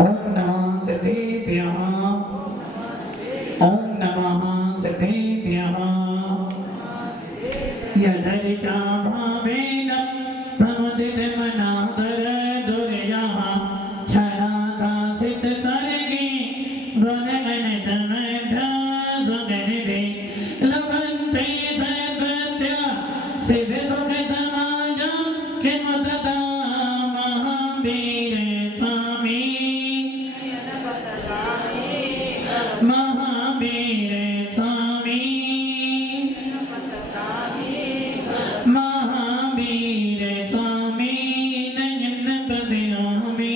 ओम नमः सिद्धेभ्यः ओम नमः सिद्धेभ्यः यदरिता भावेन भवति मनादर दुर्यः छराता सिद्ध सर्गे वनगन समधा सुगनिधे लभन्ते सर्वत्र शिव सुख समाजं किमुदता महावीर स्वामी महावीर स्वामी महावीर स्वामी नयन प्रदयामि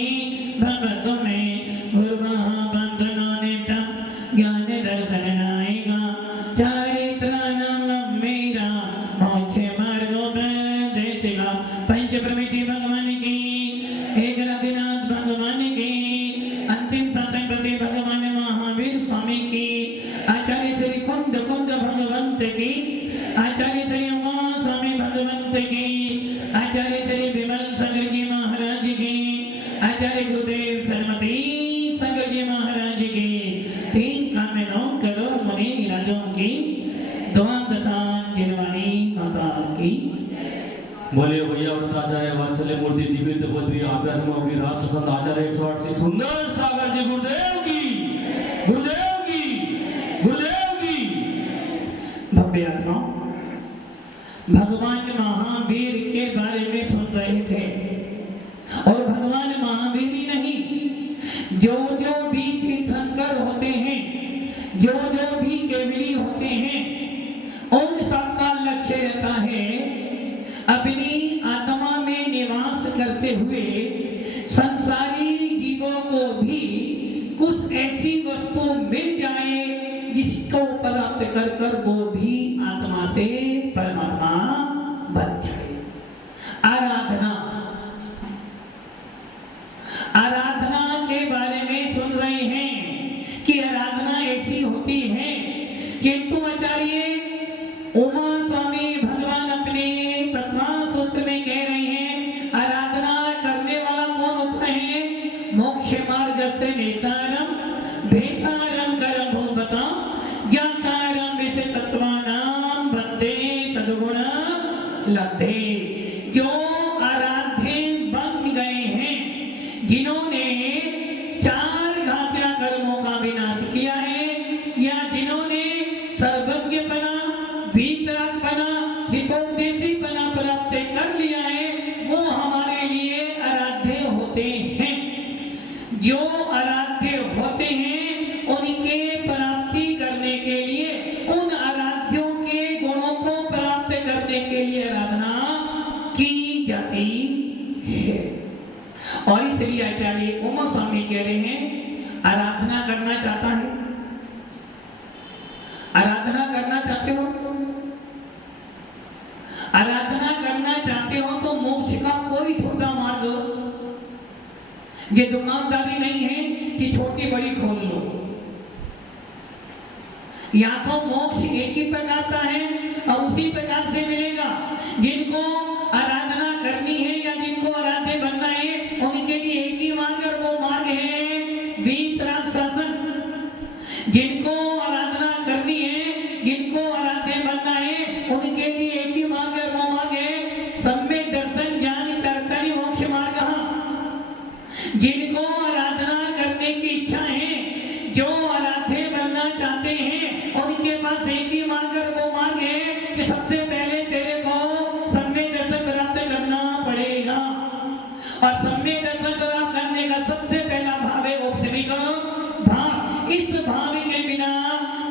भगत में भुवः बंधनानिता ज्ञान दर्शनायिका चारित्राणां मेरा मोक्ष मार्गोपदेशिका पंच प्रमिति भगवान की एकनाथ भगवान की अंतिम सत्संग प्रति भगवान महावीर स्वामी की आचार्य श्री कुंद कुंद भगवंत की आचार्य श्री उमा स्वामी भगवंत की आचार्य श्री विमल सागर जी महाराज की आचार्य गुरुदेव सरमती सागर जी महाराज की तीन कामनों करोड़ मुनि राजों की दुआ तथा जिनवाणी माता की बोले भैया व्रताचार्य वात्सल्य मूर्ति दिव्य पदवी आध्यात्म की राष्ट्र संत आचार्य 108 सुंदर सागर जी गुरुदेव की गुरुदेव की गुरुदेव की भव्य आत्मा भगवान महावीर के बारे में सुन रहे थे और भगवान महावीर ही नहीं जो जो भी तीर्थंकर होते हैं जो जो भी केवली होते हैं उन सबका लक्ष्य रहता है अपनी आत्मा में निवास करते हुए संसारी जीवों को भी कुछ ऐसी वस्तु मिल जाए जिसको प्राप्त कर कर वो भी आत्मा से परमात्मा बन जाए। आराधना आराधना के बारे में सुन रहे हैं कि आराधना ऐसी होती है किंतु आचार्य उमा स्वामी भगवान अपने प्रथमा सूत्र में कह रहे हैं आराधना करने वाला कौन होता है मोक्ष मार्ग से नेतारम भेतारम करम भूपता ज्ञातारम विषय तत्वानाम बंदे सद्गुण लब्धे जो आराध्य बन गए हैं जिन्होंने चार घातिया कर्मों का विनाश किया है या जिन्होंने सर्वज्ञ बना वीतराग बना हितोपदेशी बना प्राप्त कर लिया है वो हमारे लिए आराध्य होते हैं। जो आराध्य होते हैं उनके प्राप्ति करने के लिए उन आराध्यों के गुणों को प्राप्त करने के लिए आराधना की जाती है। और इसलिए आचार्य उमा स्वामी कह रहे हैं आराधना करना चाहता है आराधना करना चाहते हो आराधना करना चाहते हो तो मोक्ष का कोई छोटा मार्ग ये दुकानदारी नहीं है कि छोटी बड़ी खोल लो या तो मोक्ष एक ही प्रकार का है और उसी प्रकार से मिलेगा। जिनको आराधना करनी है या जिनको आराध्य बनना है उनके लिए एक ही मार्ग और वो मार्ग है वीतराग शासन। जिनको आराधना करनी है जिनको आराध्य बनना है उनके लिए एक ही मार्ग है वो मार्ग है सम्यक दर्शन ज्ञान कर्तव्य मोक्ष मार्ग। जिनको आराधना करने की इच्छा है जो आराध्य बनना चाहते हैं उनके पास एक ही मार्ग और वो मार्ग है कि सबसे पहले तेरे को सम्यक दर्शन प्राप्त करना पड़ेगा और सम्यक दर्शन प्राप्त करने का सबसे पहला भाव है औपचारिक भाव। इस भाव के बिना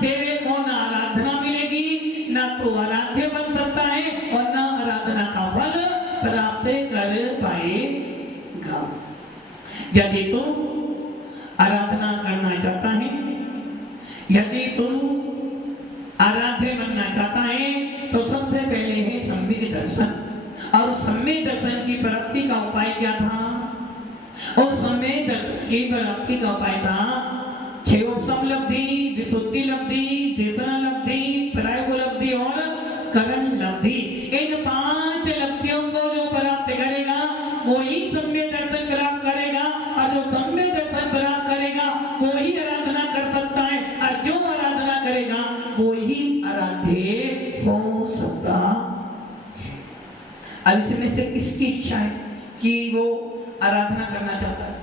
तेरे को न आराधना मिलेगी न तो आराध्य बन सकता है और न आराधना का फल प्राप्त कर पाएगा। यदि तू आराधना करना चाहता है यदि तू आराध्य बनना चाहता है तो सबसे पहले है सम्यक दर्शन। और सम्यक दर्शन की प्राप्ति का उपाय क्या था? और सम्यक दर्शन की प्राप्ति का उपाय था क्षेयोपम लब्धि विशुद्धि लब्धि देशना लब्धि प्रायोग लब्धि और करण लब्धि। इन 5 लब्धियों को जो प्राप्त करेगा वो ही सम्यक दर्शन प्राप्त करेगा और जो सम्यक दर्शन अब इसमें से किसकी इच्छा है कि वो आराधना करना चाहता है?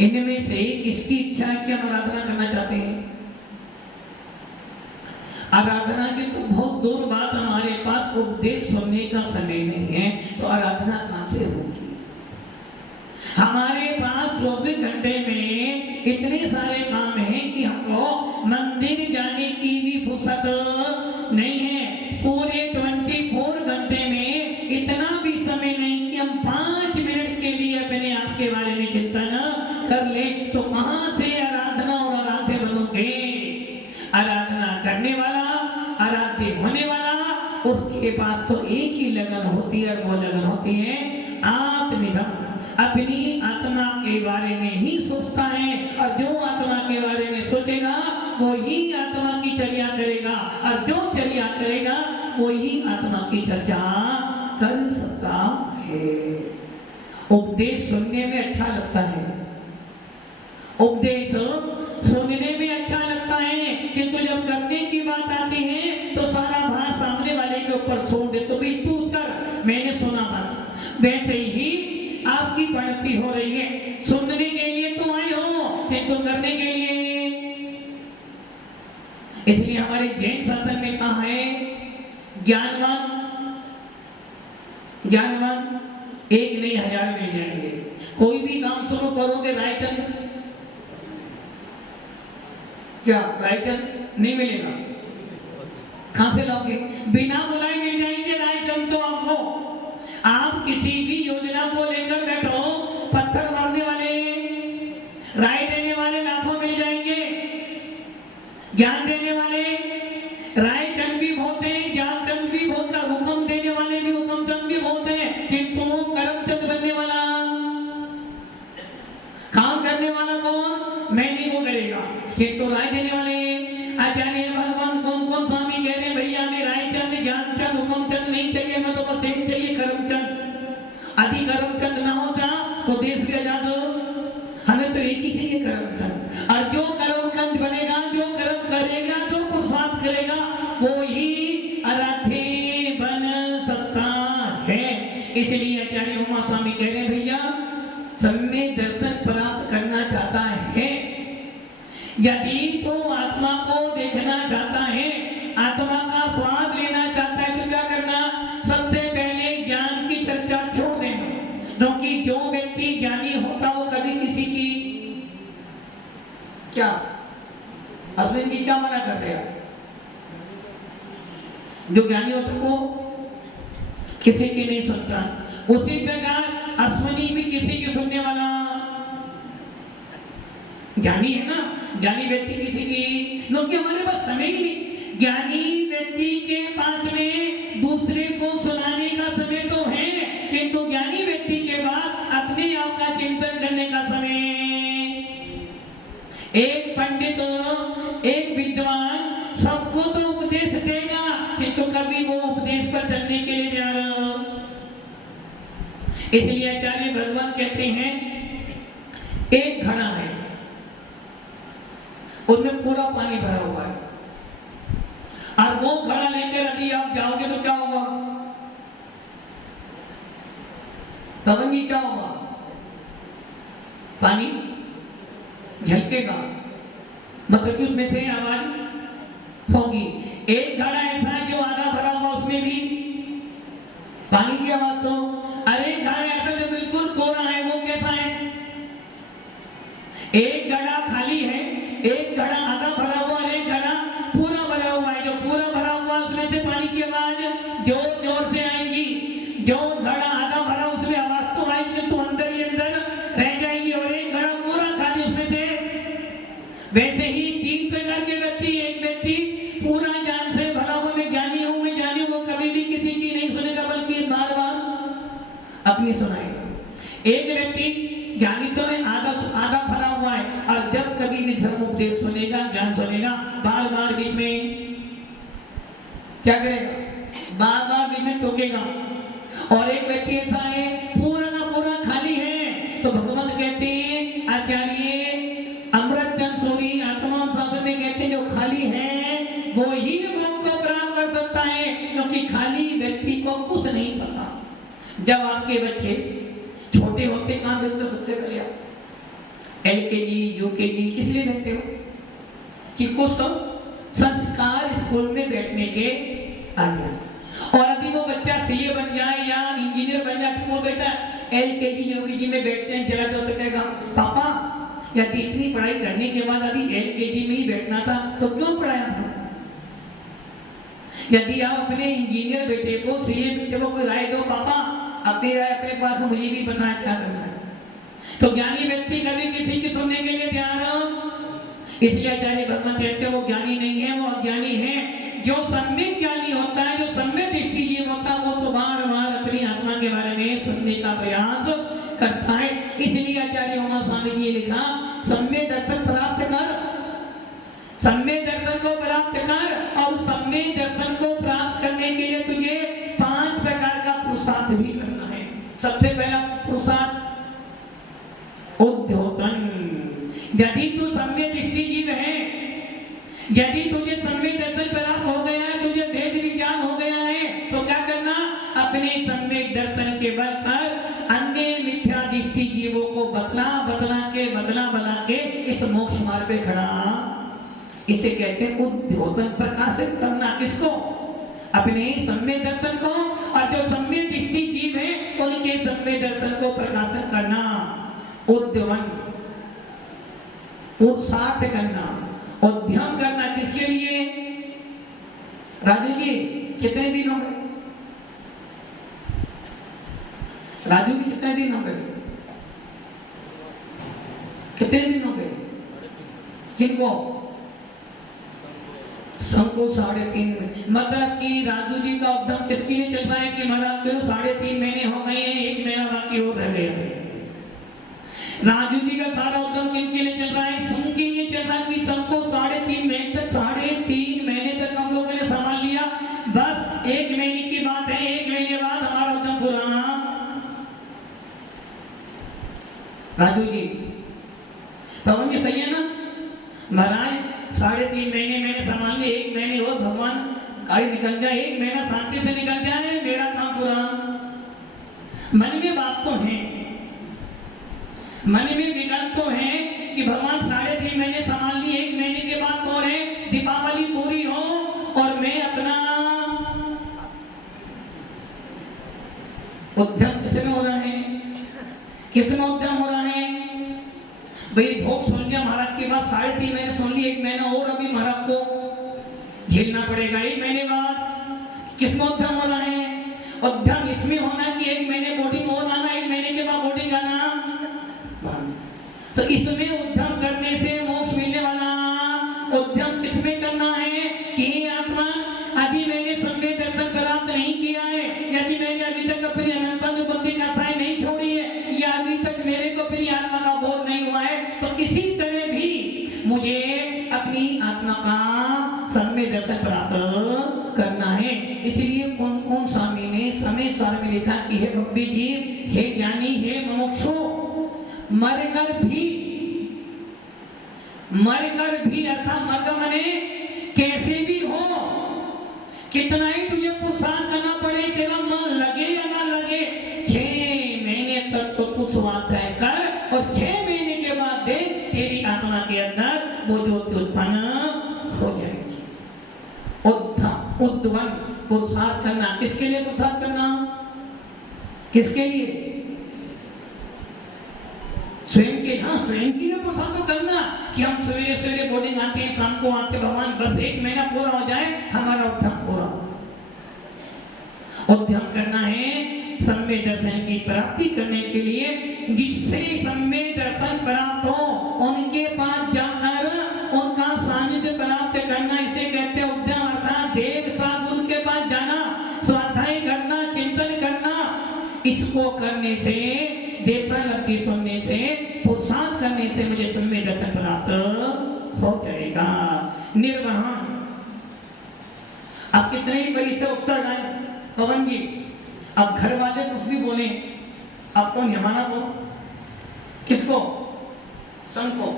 इनमें से किसकी इच्छा है कि हम आराधना करना चाहते हैं? आराधना की तो बहुत दूर बात, हमारे पास उपदेश सुनने का समय नहीं है, तो आराधना कहां से होगी? हमारे पास 24 घंटे में इतने सारे काम हैं कि हमको मंदिर जाने की भी फुर्सत नहीं है। पूरे 24 घंटे में इतना भी समय नहीं कि हम 5 मिनट के लिए अपने आप के बारे में चिंतन कर ले, तो कहां से आराधना और आराध्य बनोगे? आराधना करने वाला, आराध्य होने वाला, उसके पास तो एक ही लगन होती है, और वो लगन होती है आत्मनिधन। अपनी आत्मा के बारे में ही सोचता है, और जो आत्मा के बारे में सोचेगा वो ही आत्मा की चर्या करेगा, और जो चर्या करेगा वो ही आत्मा की चर्चा कर सकता है। उपदेश सुनने में अच्छा लगता है, उपदेश सुनने में अच्छा लगता है, किंतु जब करने की बात आती है तो सारा भार सामने वाले के ऊपर छोड़ दे। तो भी तू कर, मैंने सुना बस। वैसे ही आपकी बढ़ती हो रही है, सुनने के लिए तो आए हो, किंतु करने के लिए। इसलिए हमारे जैन शास्त्र में कहा है, ज्ञानवान एक नहीं 1000 मिल जाएंगे। कोई भी काम शुरू करोगे रायचंद, क्या रायचंद नहीं मिलेगा? कहां से लाओगे? बिना बुलाए मिल जाएंगे रायचंद तो आपको। आप किसी भी योजना को लेकर बैठो, पत्थर मारने वाले, राय देने वाले लाखों मिल जाएंगे। ज्ञान देने वाले रायचंद भी बहुत है, ज्ञानचंद भी बहुत है, हुक्म देने वाले भी हुक्मचंद भी बहुत है, किंतु करमचंद बनने वाला, काम करने वाला कौन? मैं नहीं, वो करेगा। किंतु राय देने वाले आचार्य भगवान कौन स्वामी कह रहे हैं, भैया हमें रायचंद, ज्ञानचंद, हुक्मचंद नहीं चाहिए, मैं तो बस एक चाहिए, करमचंद। आदि करमचंद ना होता तो देश भी आजाद हो। हमें तो एक ही चाहिए, करमचंद। और जो करमचंद बनेगा, जो कर्म करेगा, जो पुरुषार्थ करेगा, वो ही आराध्य बन सकता है। इसलिए आचार्य उमा स्वामी कह रहे हैं, भैया सम्य दर्शन प्राप्त करना चाहता है, यदि तो आत्मा को देखना चाहता है, आत्मा का स्वाद लेना चाहता है, तो क्या करना? सबसे पहले ज्ञान की चर्चा छोड़ देना। क्योंकि जो व्यक्ति ज्ञानी होता वो कभी किसी की क्या अश्विन जी क्या मना कर रहे हैं? जो ज्ञानी होता वो किसी की नहीं सुनता। उसी प्रकार अश्विनी भी किसी की सुनने वाला ज्ञानी है ना। ज्ञानी व्यक्ति किसी की, क्योंकि हमारे पास समय ही नहीं। ज्ञानी व्यक्ति के पास में दूसरे को सुनाने का समय तो है, किंतु ज्ञानी व्यक्ति के बाद अपने आप का चिंतन करने का समय। एक पंडित, एक विद्वान सबको तो उपदेश देगा, किंतु कभी वो उपदेश पर चलने के लिए तैयार। इसलिए आचार्य भगवान कहते हैं, एक घड़ा है, उनमें पूरा पानी भरा हुआ है, और वो घड़ा लेकर यदि आप जाओगे तो क्या होगा? तवंगी क्या होगा? पानी झलकेगा, मतलब कि उसमें से आवाज होगी। एक घड़ा ऐसा है जो आधा भरा हुआ, उसमें भी पानी की आवाज। तो अरे घड़ा ऐसा जो बिल्कुल कोरा है, वो कैसा है? एक घड़ा खाली है, एक घड़ा आधा भरा हुआ, एक घड़ा पूरा भरा हुआ है। जो पूरा भरा हुआ उसमें से पानी की आवाज जोर जोर से आएगी, जो घड़ा आधा भरा उसमें आवाज तो आएगी, तो अंदर ही अंदर रह जाएगी। और एक घड़ा पूरा खाली, उसमें से वैसे ही 3 प्रकार के व्यक्ति। एक व्यक्ति पूरा ज्ञान से भरा हुआ, मैं ज्ञानी हूं, मैं ज्ञानी हूं, वो कभी भी किसी की नहीं सुनेगा, बल्कि बार बार अपनी सुनाएगा। एक व्यक्ति ज्ञानी तो है, आधा भरा हुआ है, और जब कभी भी धर्म उपदेश सुनेगा, ज्ञान सुनेगा, बार बार बीच में क्या करेगा? बार बार बीच में टोकेगा। और एक व्यक्ति ऐसा है पूरा का पूरा खाली है, तो भगवान कहते हैं, आचार्य अमृतचंद सूरी आत्मा शास्त्र में कहते हैं, जो खाली है वो ही मोक्ष को प्राप्त कर सकता पता है, क्योंकि खाली व्यक्ति को कुछ नहीं पता। जब आपके बच्चे छोटे होते कहाँ भेजते हो सबसे पहले आप? LKG UKG किस लिए भेजते हो? कि कुछ संस्कार स्कूल में बैठने के आ जाए। और यदि वो बच्चा CA बन जाए या इंजीनियर बन जाए, तो वो बेटा LKG UKG में बैठते हैं, चला जाओ तो कहेगा पापा यदि इतनी पढ़ाई करने के बाद यदि LKG में ही बैठना था तो क्यों पढ़ाया था? यदि आप अपने इंजीनियर बेटे को CA बेटे को कोई राय दो, पापा अपनी राय अपने पास मुझे भी पता है क्या करना है, तो ज्ञानी व्यक्ति कभी किसी की सुनने के लिए तैयार हो। इसलिए आचार्य भगवान कहते हैं वो ज्ञानी नहीं है, वो अज्ञानी है। जो सम्यक ज्ञानी होता है, जो सम्यक दृष्टि जीव होता है, वो तो बार बार अपनी आत्मा के बारे में सुनने का प्रयास करता है। इसलिए आचार्य उमा स्वामी जी ने लिखा सम्यक दर्शन प्राप्त कर, सम्यक दर्शन को प्राप्त कर। और सम्यक दर्शन को प्राप्त करने के लिए तुझे 5 प्रकार का पुरुषार्थ भी करना है। सबसे पहला पुरुषार्थ उद्योतन। यदि तू सम्यक दृष्टि जीव है, यदि तुझे सम्यक दर्शन प्राप्त हो गया है, तुझे भेद विज्ञान हो गया है, तो क्या करना? अपने सम्यक दर्शन के बल पर अन्य मिथ्या दृष्टि जीवों को बदला के इस मोक्ष मार्ग पे खड़ा, इसे कहते हैं उद्योतन, प्रकाशित करना। किसको? अपने सम्यक दर्शन को। और जो सम्यक दृष्टि जीव है उनके सम्यक दर्शन को प्रकाशित करना, उद्यमन, पुरुषार्थ करना, उद्यम करना। किसके लिए? राजू जी कितने दिन हो गए? राजू जी कितने दिन हो गए? कितने दिन हो गए? किनको? संको 3.5 मतलब कि राजू जी का उद्यम किसके लिए चल रहा है कि महाराज को 3.5 महीने हो गए हैं, 1 महीना बाकी और रह गया है। राजू जी का सारा उद्यम किनके लिए चल रहा है? संघ के लिए चल रहा है कि संघ को 3.5 महीने तक 3.5 महीने तक हम लोगों ने संभाल लिया। बस 1 महीने की बात है, 1 महीने बाद हमारा उद्यम पूरा। राजू जी पवन जी सही है ना? महाराज 3.5 महीने मैंने संभाल लिए, 1 महीने और भगवान गाड़ी निकल जाए, 1 महीना शांति से निकल जाए, मेरा काम पूरा। मन में बात तो है, मन में विकल्प तो है कि भगवान 3.5 महीने संभाल लिए, 1 महीने के बाद और है दीपावली पूरी हो और मैं अपना उद्यम किसमें हो रहा है? किसमें उद्यम हो रहा है? भाई भोग सुन लिया महाराज के बाद 3.5 महीने सुन लिए, 1 महीना और अभी महाराज को झेलना पड़ेगा। 1 महीने बाद किसमें उद्यम हो रहा है? उद्यम इसमें होना कि 1 महीने बोर्डिंग और आना, 1 महीने के बाद बोर्डिंग आना। तो इसमें उद्यम करने से मोक्ष मिलने वाला। उद्यम किसमें करना है कि आत्मा यदि मैंने सम्यक दर्शन प्राप्त नहीं किया है, यदि मैंने अभी तक अपनी अनंत बुद्धि कथाएं नहीं छोड़ी है, या अभी तक मेरे को अपनी आत्मा का बोध नहीं हुआ है, तो किसी तरह भी मुझे अपनी आत्मा का सम्यक दर्शन प्राप्त करना है। इसलिए कौन स्वामी ने समय सार में लिखा कि हे भक्ति जीव, हे ज्ञानी, हे मुमुक्षु, मरकर भी अर्थात मरकर मने कैसे भी हो, कितना ही तुझे पुरुषार्थ करना पड़े, तेरा मन लगे या ना लगे, 6 महीने तक तो तू स्वाध्याय कर और 6 महीने के बाद देख तेरी आत्मा के अंदर वो ज्योति उत्पन्न हो जाएगी। उद्यम पुरुषार्थ करना। किसके लिए पुरुषार्थ करना? किसके लिए? स्वयं के। हाँ, स्वयं के लिए पुरुषार्थ तो करना कि हम सवेरे सवेरे बोर्डिंग आते हैं, शाम को आते, भगवान बस 1 महीना पूरा हो जाए, हमारा उद्यम पूरा। उद्यम करना है सम्यक दर्शन की प्राप्ति करने के लिए। जिससे सम्यक दर्शन प्राप्त हो उनके पास जाकर उनका सानिध्य प्राप्त करना, इसे कहते हैं उद्यम। अर्थात देव गुरु के पास जाना, स्वाध्याय करना, चिंतन करना। इसको करने से, देवता सुनने से, पुरुषार्थ करने से मुझे सम्यक दर्शन प्राप्त हो जाएगा। निर्वहन। अब कितने ही बड़ी से उत्सर्ग आए पवन जी, अब घर वाले कुछ भी बोले, अब तो निभाना को किसको? संघ को।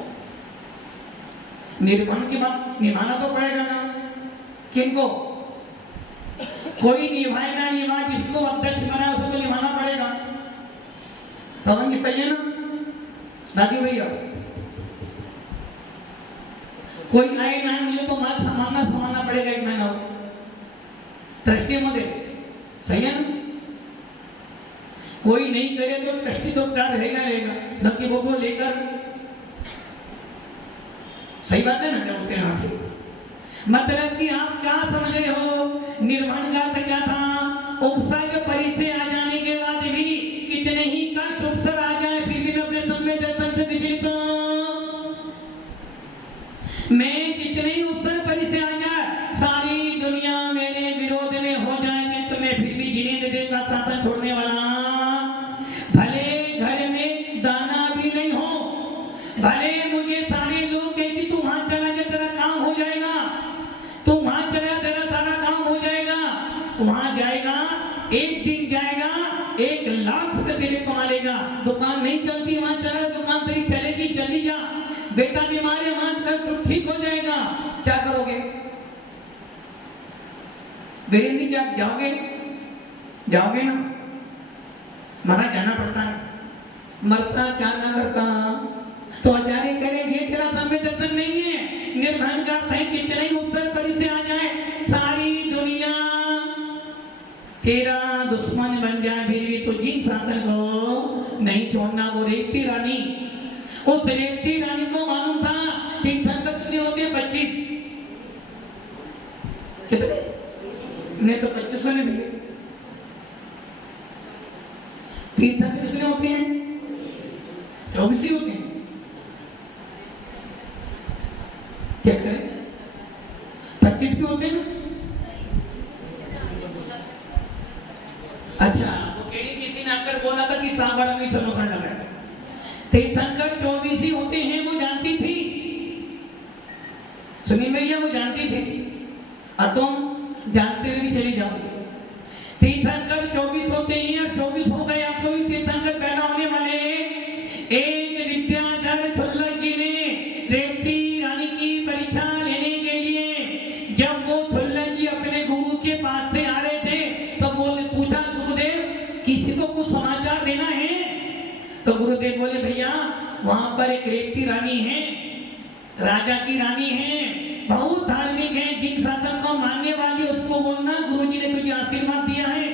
निर्वहन के बाद निभाना तो पड़ेगा ना। किनको? कोई निभाए ना निभाए, जिसको अध्यक्ष बना उसको तो निभाना पड़ेगा। कहेंगे सही है ना दादी भैया? कोई आए ना मुझे तो माल संभालना पड़ेगा एक महीना ट्रस्टी सही है ना? कोई नहीं करे तो ट्रस्टी तो क्या रहेगा बाकी वो लेकर, सही बात है ना? क्या उसके यहां से मतलब कि आप क्या समझ रहे हो? निर्माण का अर्थ क्या था? उपसर्ग परिचय आ जाने के बाद भी कितने ही कष्ट उपसर्ग आ जाए फिर भी मैं अपने समय दर्शन से विचलित मैं जितने ही उपसर्ग परिचय आ जाए सारी दुनिया मेरे विरोध में हो जाए किंतु मैं फिर भी जिने दे का शासन छोड़ने वाला। भले घर में दाना भी नहीं हो, भले मुझे सारे लोग कहेंगे तू वहां चला जा तेरा काम हो जाएगा, तू वहां चला तेरा सारा काम हो जाएगा, वहां जाएगा एक दिन जाएगा 1 लाख रुपए तेरे कमा लेगा। दुकान नहीं चलती वहां चला, दुकान तेरी चलेगी, जल्दी जा। बेटा बीमार है वहां तक तो ठीक हो जाएगा, क्या करोगे? वीरेंद्र जी आप जाओगे ना? मरा जाना पड़ता है, मरता क्या ना करता तो आचार्य करे ये तेरा समय दर्शन नहीं है। निर्भर का है कितने ही उत्तर परिचय आ जाए सारी दुनिया तेरा दुश्मन बन जाए फिर भी तो जिन शासन को नहीं छोड़ना। वो रेवती रानी, उस रेवती रानी को मालूम था तीर्थंकर कितने होते हैं? 25 कितने ने तो 25 ने भी तीर्थंकर कितने होते हैं? 24 ही होते हैं। क्या करें 25 भी होते हैं ना? अच्छा वो कहीं किसी ने आकर बोला था कि सांबड़ा में समोसा लगा है। तीर्थंकर 24 ही होते हैं वो जानती थी, सुनी भैया वो जानती थी और तुम जानते हुए भी चली जाओ। तीर्थंकर 24 होते हैं और 24 हो गए आपको भी तीर्थंकर पैदा होने वाले। एक विद्याधर छुल्लक जी ने रेवती रानी की परीक्षा लेने के लिए जब वो छुल्लक जी अपने गुरु के पास से आ रहे थे तो पूछा गुरुदेव किसी को कुछ समाचार देना है? तो गुरुदेव बोले भैया वहां पर एक रेवती रानी है, राजा की रानी है, बहुत धार्मिक है, जिन शासन को मानने वाली उसको बोलना गुरुजी ने तुझे आशीर्वाद दिया है।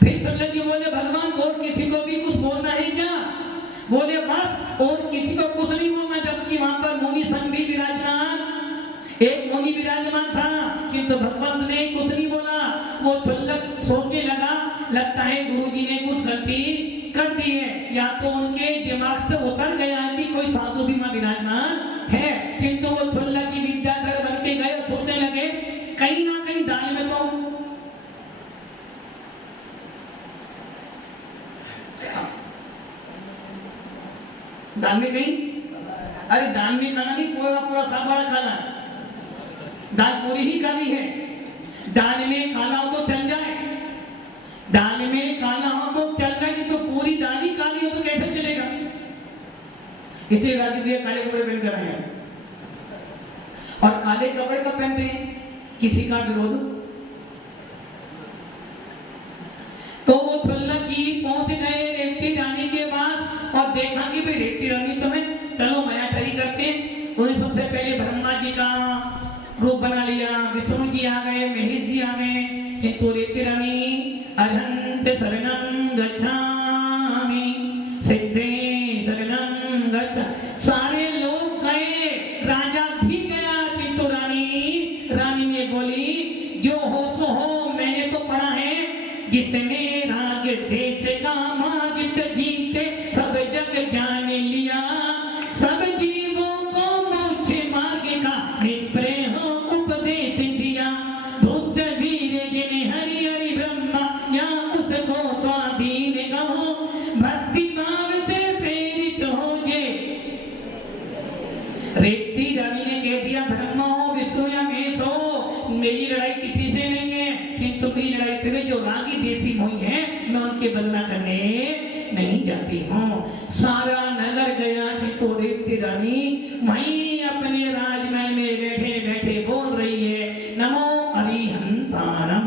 फिर छुल्लक जी बोले भगवान और किसी को भी कुछ बोलना है क्या? बोले बस और किसी को कुछ नहीं बोलना। जबकि वहां पर मुनि संघ भी विराजमान, एक मुनि विराजमान था किंतु भगवान ने कुछ नहीं बोला। वो छुल्लक सोचने लगा लगता है गुरुजी ने कुछ गलती कर दी है, या तो उनके दिमाग से उतर गया कि कोई साधु भी वहां विराजमान है। किंतु वो छुल्लक जी विद्याधर बन के गए, सोचने लगे कहीं ना कहीं दाल में तो दाल में कहीं, अरे दाल में खाना नहीं, पूरा सांभरा खाना, दाल पूरी ही खानी है। दाल में खाना हो तो चल जाए, दाल में खाना हो तो चल जाए, तो पूरी दाल ही खानी हो तो कैसे चलेगा? इसे राजू भैया काले कपड़े पहनकर आए हैं और काले कपड़े कब पहनते हैं? किसी का विरोध तो वो छुल्लक जी पहुंच गए रेवती रानी के पास और देखा कि भाई रेवती रानी तो है, चलो मायाकारी करते हैं। उन्हें सबसे पहले ब्रह्मा जी का रूप बना लिया, विष्णु जी आ गए, महेश जी आ गए, किंतु रेवती रानी अरहंत शरणं गच्छामि सिद्धे शरणं गच्छामि, सारे लोग गए, राजा भी गया, किंतु रानी ने बोली जो हो सो हो, मैंने तो पढ़ा है जिसने राग देश का माजिद जीते सब जग जान लिया, सब जीवों को मोक्ष मार्ग का निष्प्रह उपदेश दिया, बुद्ध वीर जिन्हें हरि हरि ब्रह्मा या उसको स्वाधीन कहो, भक्ति भाव से प्रेरित हो जे। रेवती रानी ने कह दिया ब्रह्मा हो विष्णु या महेश हो, मेरी लड़ाई किसी से नहीं है, किंतु मेरी लड़ाई तुम्हें जो रागी देसी मोही है मैं उनके बदला करने नहीं जाती हूँ। सारा नगर गया किंतु रेवती रानी वहीं अपने राजमहल में बैठे बैठे बोल रही है नमो अरिहंताना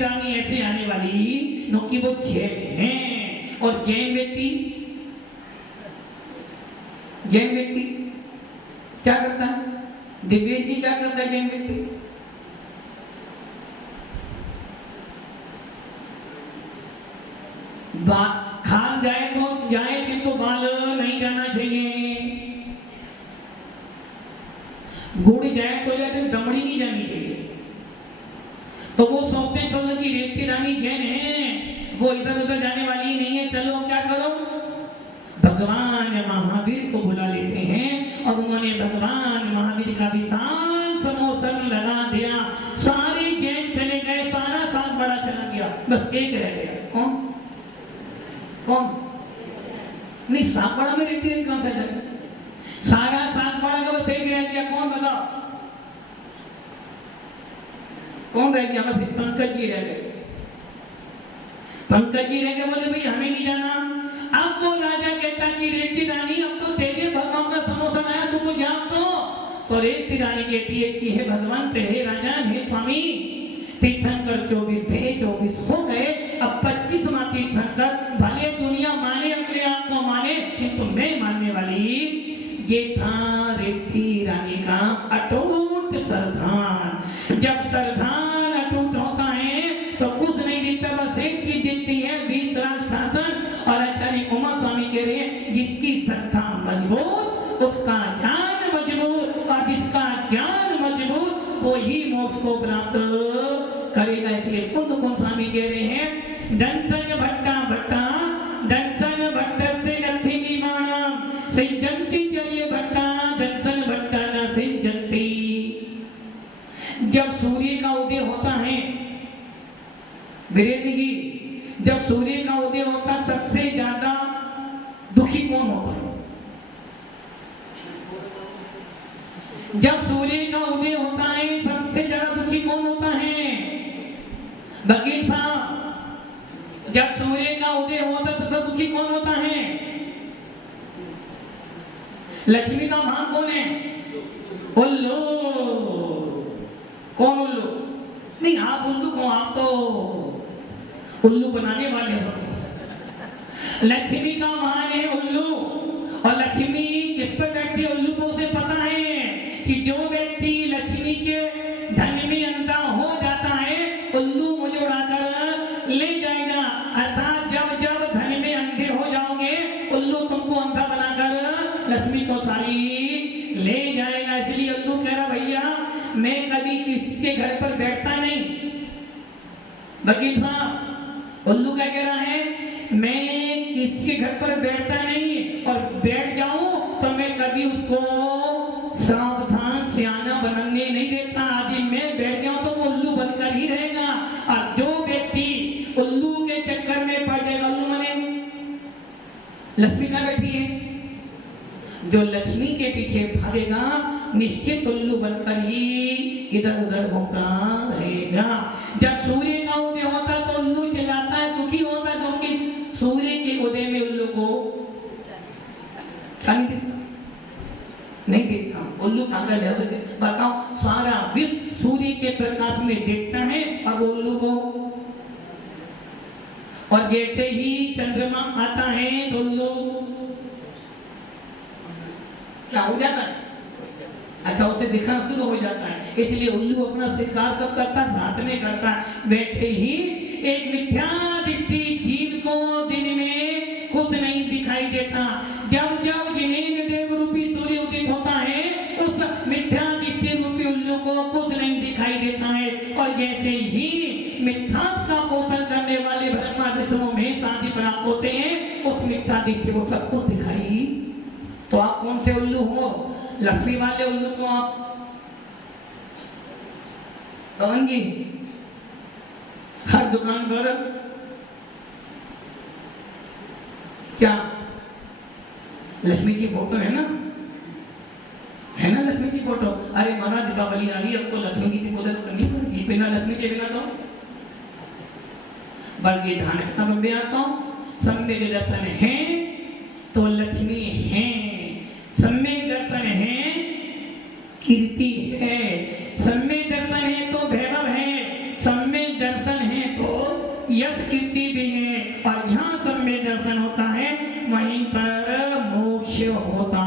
रानी ऐसे आने वाली नो कि वो जैन हैं। और जैन व्यक्ति क्या करता है? दिव्य जी क्या करता है जैन व्यक्ति? खान जाए तो जाए किंतु बाल नहीं जाना चाहिए। गुड़ जाए तो जाए, दमड़ी नहीं जानी चाहिए। तो वो सोचते चलो कि रेत रानी जैन है, वो इधर उधर जाने वाली नहीं है, चलो क्या करो, भगवान महावीर को बुला लेते हैं। और उन्होंने भगवान महावीर का विशाल समोसन लगा दिया। सारे जैन चले गए, सारा साथ बड़ा चला गया, बस एक रह गया। कौन? नहीं, सापड़ा में रहती है कहां से जाए? सारा सापड़ा का बस एक रह गया। कौन बताओ? कौन रह गया? बस पंकज जी रह गए। पंकज जी रह गए, बोले भाई हमें नहीं जाना। अब वो राजा कहता कि रेती रानी अब तो तेरे भगवान का समोसन आया, तुमको जान तो रेती रानी कहती है कि हे भगवान, हे राजा, हे स्वामी, तीर्थंकर 24 थे, 24 हो गए, अब 25वां तीर्थंकर। भले दुनिया माने, अपने आप को माने, किंतु मैं मानने वाली। ये था रेती रानी का अटूट श्रद्धान। जब श्रद्धान अटूट होता है तो कुछ नहीं दिखता, बस एक चीज दिखती है, वीतराग शासन। और आचार्य उमा स्वामी कह रहे हैं, जिसकी श्रद्धा मजबूत उसका ज्ञान मजबूत, और जिसका ज्ञान मजबूत वो ही मोक्ष को प्राप्त करेगा। इसलिए कुंद स्वामी कह रहे हैं, दंसन भट्टा भट्टा दंसन भट्ट से नथी मानम सिंजंती चलिए भट्टा दंसन भट्टा न सिंजंती। जब सूर्य का उदय होता है वीरेंद्र जी, जब सूर्य का उदय होता सबसे ज्यादा दुखी कौन होता है? जब सूर्य का उदय होता है सबसे ज्यादा दुखी कौन होता है? वकील साहब, जब सूर्य का उदय होता है सबसे दुखी कौन होता है? लक्ष्मी का भान कौन है? उल्लू। कौन उल्लू? नहीं, आप उल्लू कौन? आप तो उल्लू बनाने वाले हो। लक्ष्मी का भान है उल्लू। और लक्ष्मी किस पर बैठती है? उल्लू को उसे पता है कि जो व्यक्ति लक्ष्मी के धन में अंधा हो जाता है, उल्लू मुझे उड़ाकर ले जाएगा। अर्थात जब जब धन में अंधे हो जाओगे, उल्लू तुमको अंधा बनाकर लक्ष्मी को सारी ले जाएगा। इसलिए उल्लू कह रहा, भैया मैं कभी किसी के घर पर बैठता नहीं। वकील साहब, उल्लू क्या कह रहा है? मैं किसी के घर पर बैठता नहीं, और बैठ जाऊं तो मैं कभी उसको सावधान सियाना बनने नहीं देता। आदि मैं बैठ जाऊं तो वो उल्लू बनकर ही रहेगा। और जो व्यक्ति उल्लू के चक्कर में पड़ जाएगा, उल्लू माने लक्ष्मी का बैठी है, जो लक्ष्मी के पीछे भागेगा निश्चित उल्लू बनकर ही इधर उधर होता रहेगा। जब सूर्य का उदय होता तो उल्लू चिल्लाता है, दुखी होता है, क्योंकि सूर्य के उदय में उल्लू को क्या नहीं देखता? नहीं देखता। उल्लू पागल है, बताओ, सारा विश्व सूर्य के प्रकाश में देखता है और उल्लू को। और जैसे ही चंद्रमा आता है तो उल्लू क्या हो जाता है? अच्छा, उसे दिखना शुरू हो जाता है। इसलिए उल्लू अपना शिकार कब करता है? रात में करता है। वैसे ही एक मिथ्या दृष्टि जीव को दिन में कुछ नहीं दिखाई देता। जब जब जिनेन्द्र देव रूपी सूर्य उदित होता है, उस मिथ्या दृष्टि रूपी उल्लू को कुछ नहीं दिखाई देता है। और जैसे ही मिथ्या का पोषण करने वाले ब्रह्मा विष्णु में शांति प्राप्त होते हैं, उस मिथ्या दृष्टि को सबको दिखाई। तो आप कौन से उल्लू हो? लक्ष्मी वाले उल्लू को आप पवन जी हर दुकान पर क्या लक्ष्मी की फोटो है ना? है ना लक्ष्मी की फोटो? अरे महाराज दीपावली आ रही है, अब तो लक्ष्मी की पूजा तो करनी पड़ेगी। बिना लक्ष्मी के बिना तो बल्कि ध्यान रखना बंदे आता हूं। सम्य दर्शन है तो लक्ष्मी है, सम्य दर्शन है कीर्ति है, सम्य दर्शन है तो वैभव है, सम्य दर्शन है सम्य दर्शन होता है वहीं पर मोक्ष होता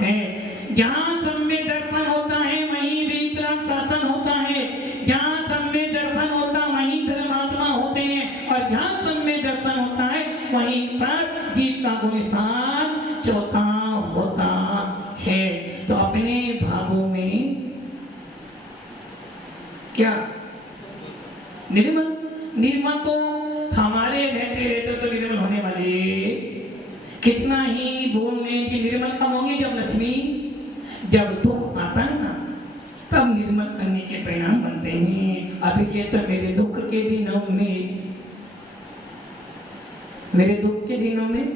है। जहाँ सम्य दर्शन होता है वहीं वीतराग शासन होता है। जहाँ सम्य दर्शन होता वहीं धर्मात्मा होते हैं और जहाँ सम्य दर्शन होता है वहीं पर जीव का गुणस्थान चौथा होता है। तो अपने भावों में क्या निर्मल, निर्मल तो हमारे रहते रहते तो निर्मल होने वाले, कितना ही बोल लें कि निर्मल कब होंगे, जब लक्ष्मी, जब दुख आता है ना तब निर्मल करने के परिणाम बनते हैं। अभी ये तो मेरे दुख के दिनों में, मेरे दुख के दिनों में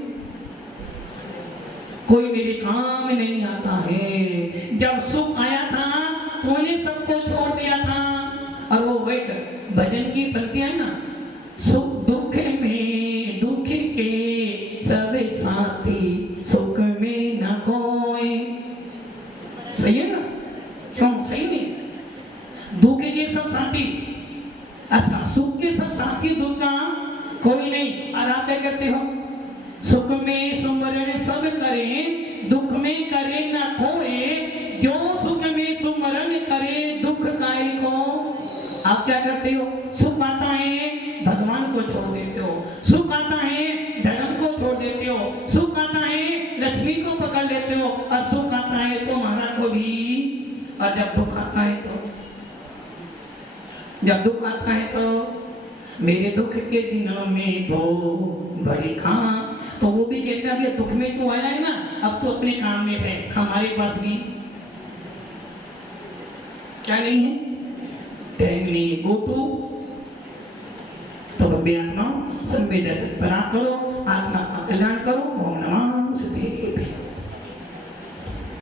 कोई मेरे काम नहीं आता है। जब सुख आया था तो उन्हें सबको छोड़ दिया था। और वो वही भजन की पंक्तियां है ना, सुख दुख में दुख के सब साथी, सुख में न कोई। सही है ना? क्यों सही नहीं? दुख के सब साथी, अच्छा सुख के सब साथी, दुख का कोई नहीं। आराध्य करते हो, सुख में सुमरण सब करें, दुख में करे न खोए। जो सुख में सुमरण करे, दुख काहे को। आप क्या करते हो? सुख आता है भगवान को छोड़ देते हो, सुख आता है धर्म को छोड़ देते हो, सुख आता है लक्ष्मी को पकड़ लेते हो, और सुख आता है तो महाराज को भी। और जब दुख आता है तो, जब दुख आता है तो मेरे दुख के दिनों में तो बड़ी खां, तो वो भी कहता है कि दुख में तो आया है ना, अब तो अपने काम में है। हमारे पास भी क्या नहीं है, टाइम नहीं, गो टू। तो आत्मा संवेदन बना करो।